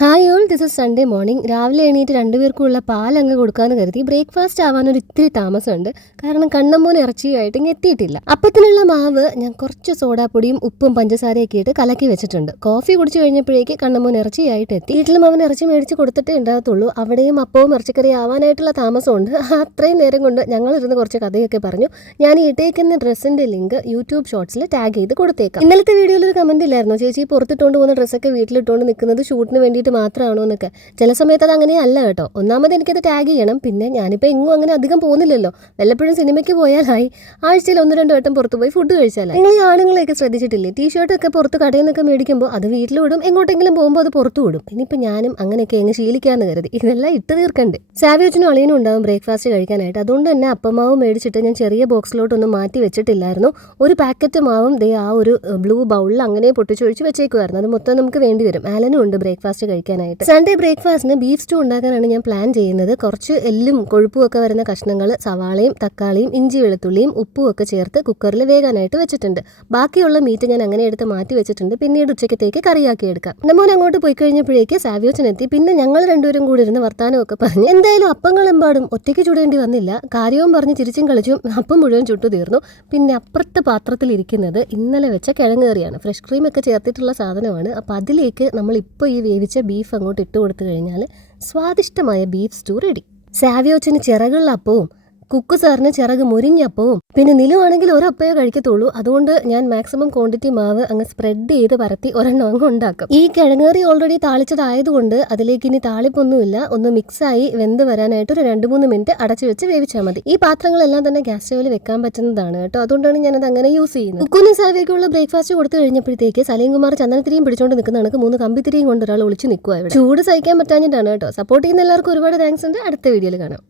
Hi all, this is Sunday morning. രാവിലെ എണീറ്റ് രണ്ടുപേർക്കുള്ള പാലങ്ങ് കൊടുക്കാമെന്ന് കരുതി ബ്രേക്ക്ഫാസ്റ്റ് ആവാനൊരു ഇത്തിരി താമസമുണ്ട്. കാരണം കണ്ണമ്മോൻ ഇറച്ചിയുമായിട്ട് ഇങ്ങ് എത്തിയിട്ടില്ല. അപ്പത്തിനുള്ള മാവ് ഞാൻ കുറച്ച് സോഡാപ്പൊടിയും ഉപ്പും പഞ്ചസാരയൊക്കെ ഇട്ട് കലക്കി വെച്ചിട്ടുണ്ട്. കോഫി കുടിച്ചു കഴിഞ്ഞപ്പോഴേക്ക് കണ്ണമ്മോൻ ഇറച്ചിയായിട്ട് എത്തി. വീട്ടിലും അവൻ ഇറച്ചി മേടിച്ച് കൊടുത്തിട്ടേ ഉണ്ടാകത്തുള്ളൂ. അവിടെയും അപ്പവും ഇറച്ചിക്കറി ആവാനായിട്ടുള്ള താമസമുണ്ട്. അത്രയും നേരം കൊണ്ട് ഞങ്ങളിരുന്ന് കുറച്ച് കഥയൊക്കെ പറഞ്ഞു. ഞാൻ ഈ ഇട്ടേക്കുന്ന ഡ്രസ്സിന്റെ ലിങ്ക് യൂട്യൂബ് ഷോർട്സിൽ ടാഗ് ചെയ്ത് കൊടുത്തേക്കാം. ഇന്നലത്തെ വീഡിയോയിൽ ഒരു കമന്റ് ഇല്ലായിരുന്നു, ചേച്ചി പുറത്തിട്ടുകൊണ്ട് പോകുന്ന ഡ്രസ്സൊക്കെ വീട്ടിലിട്ടുകൊണ്ട് നിൽക്കുന്നത് ഷൂട്ടിന് വേണ്ടി മാത്രമാണോ എന്നൊക്കെ. ചില സമയത്ത് അത് അങ്ങനെയല്ല കേട്ടോ. ഒന്നാമത് എനിക്കത് ടാഗ് ചെയ്യണം. പിന്നെ ഞാനിപ്പോൾ എങ്ങും അങ്ങനെ അധികം പോകുന്നില്ലല്ലോ. വല്ലപ്പോഴും സിനിമയ്ക്ക് പോയാലായി, ആഴ്ചയിൽ 1-2 വട്ടം പുറത്ത് പോയി ഫുഡ് കഴിച്ചാലായി. നിങ്ങൾ ഈ ആണുങ്ങളെയൊക്കെ ശ്രദ്ധിച്ചിട്ടില്ലേ? ടീഷർട്ടൊക്കെ പുറത്ത് കടയിൽ നിന്നൊക്കെ മേടിക്കുമ്പോൾ അത് വീട്ടിൽ വിടും, എങ്ങോട്ടെങ്കിലും പോകുമ്പോൾ അത് പുറത്തു വിടും. ഇനിയിപ്പോൾ ഞാനും അങ്ങനെയൊക്കെ എങ്ങ് ശീലിക്കാന്ന് കരുതി ഇതെല്ലാം ഇട്ട് തീർക്കണ്ടേ. സാവിയോച്ചനും അളിയനും ഉണ്ടാവും ബ്രേക്ക്ഫാസ്റ്റ് കഴിക്കാനായിട്ട്. അതുകൊണ്ട് തന്നെ അപ്പമാവ് മേടിച്ചിട്ട് ഞാൻ ചെറിയ ബോക്സിലോട്ടൊന്നും മാറ്റി വെച്ചിട്ടില്ലായിരുന്നു. ഒരു പാക്കറ്റ് മാവും ദേ ആ ഒരു ബ്ലൂ ബൗളിൽ അങ്ങനെ പൊട്ടിച്ചൊഴിച്ച് വെച്ചേക്കുമായിരുന്നു. അത് മൊത്തം നമുക്ക് വേണ്ടി വരും. ആലനും ഉണ്ട് ബ്രേക്ക്ഫാസ്റ്റ് കഴിക്കാനായിട്ട്. സൺഡേ ബ്രേക്ക്ഫാസ്റ്റിന് ബീഫ് സ്റ്റൂ ഉണ്ടാക്കാനാണ് ഞാൻ പ്ലാൻ ചെയ്യുന്നത്. കുറച്ച് എല്ലും കൊഴുപ്പും ഒക്കെ വരുന്ന കഷ്ണങ്ങൾ സവാളയും തക്കാളിയും ഇഞ്ചി വെളുത്തുള്ളിയും ഉപ്പും ഒക്കെ ചേർത്ത് കുക്കറിൽ വേകാനായിട്ട് വെച്ചിട്ടുണ്ട്. ബാക്കിയുള്ള മീറ്റ് ഞാൻ അങ്ങനെ എടുത്ത് മാറ്റി വെച്ചിട്ടുണ്ട്. പിന്നീട് ഉച്ചക്കത്തേക്ക് കറിയാക്കി എടുക്കാം. നമ്മോൻ അങ്ങോട്ട് പോയി കഴിഞ്ഞപ്പോഴേക്ക് സാവിയോച്ചനെത്തി. പിന്നെ ഞങ്ങൾ രണ്ടുപേരും കൂടി ഇരുന്ന് വർത്താനമൊക്കെ പറഞ്ഞു. എന്തായാലും അപ്പങ്ങളെമ്പാടും ഒറ്റയ്ക്ക് ചുടേണ്ടി വന്നില്ല. കാര്യവും പറഞ്ഞ് ചിരിച്ചും കളിച്ചും അപ്പം മുഴുവൻ ചുട്ടു തീർന്നു. പിന്നെ അപ്പുറത്തെ പാത്രത്തിൽ ഇരിക്കുന്നത് ഇന്നലെ വെച്ച കിഴങ്ങ് കറിയാണ്. ഫ്രഷ് ക്രീം ഒക്കെ ചേർത്തിട്ടുള്ള സാധനമാണ്. അപ്പോൾ അതിലേക്ക് നമ്മൾ ഇപ്പോൾ ഈ വേവിച്ച ബീഫ് അങ്ങോട്ട് ഇട്ട് കൊടുത്തു കഴിഞ്ഞാൽ സ്വാദിഷ്ടമായ ബീഫ് സ്റ്റൂ റെഡി. സാവിയോച്ചന് ചിറകുള്ള അപ്പവും കുക്കു സാറിന് ചിറക് മുരിഞ്ഞപ്പവും പിന്നെ നിലുവാണെങ്കിൽ ഒരപ്പയോ കഴിക്കത്തുള്ളൂ. അതുകൊണ്ട് ഞാൻ മാക്സിമം ക്വാണ്ടിറ്റി മാവ് അങ്ങ് സ്പ്രെഡ് ചെയ്ത് പരത്തി ഒരെണ്ണം അങ്ങ് ഉണ്ടാക്കും. ഈ കിഴങ്ങേറി ഓൾറെഡി താളിച്ചതായതുകൊണ്ട് അതിലേക്ക് ഇനി താളിപ്പൊന്നുമില്ല. ഒന്ന് മിക്സായി വെന്ത് വരാനായിട്ട് ഒരു 2-3 മിനിറ്റ് അടച്ചു വെച്ച് വേവിച്ചാൽ മതി. ഈ പാത്രങ്ങളെല്ലാം തന്നെ ഗ്യാസ് സ്റ്റവിൽ വെക്കാൻ പറ്റുന്നതാണ് കേട്ടോ. അതുകൊണ്ടാണ് ഞാനത് അങ്ങനെ യൂസ് ചെയ്യുന്നത്. കുക്കുനും സാവിയൊക്കെയുള്ള ബ്രേക്ക്ഫാസ്റ്റ് കൊടുത്തു കഴിഞ്ഞപ്പോഴത്തേക്ക് സലീംകുമാർ ചന്ദനത്തിരിയും പിടിച്ചുകൊണ്ട് നിൽക്കുന്ന കണക്ക് 3 കമ്പിത്തിരിയും കൊണ്ട് ഒരാൾ ഒളിച്ചു നിൽക്കുക. ചൂട് സഹിക്കാൻ പറ്റാഞ്ഞിട്ടാണ് കേട്ടോ. സപ്പോർട്ട് ചെയ്യുന്ന എല്ലാവർക്കും ഒരുപാട് താങ്ക്സ് ഉണ്ട്. അടുത്ത വീഡിയോയിൽ കാണാം.